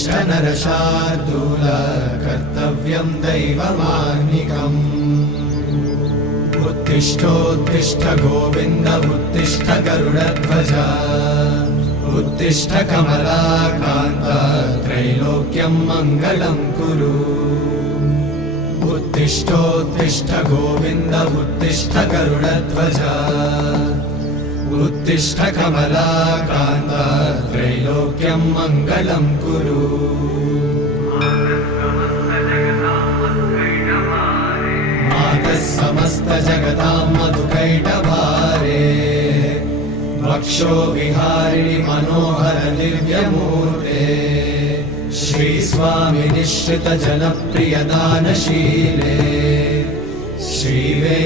उत्तिष्ठ नरशार्दूल कर्तव्यं दैवमाह्निकम् उत्तिष्ठोत्तिष्ठ गोविन्द उत्तिष्ठ गरुडध्वज उत्तिष्ठ कमलाकान्त त्रैलोक्यं मङ्गलं कुरु उत्तिष्ठोत्तिष्ठ गोविन्द उत्तिष्ठ गरुडध्वज उत्तिष्ठ कमलाकान्त त्रैलोक्यं मङ्गलं कुरु मातः समस्त जगतां मधुकैटभारे वक्षो विहारिणि मनोहर दिव्यमूर्ते श्रीस्वामि निश्रित जनप्रिय दानशीले श्रीवे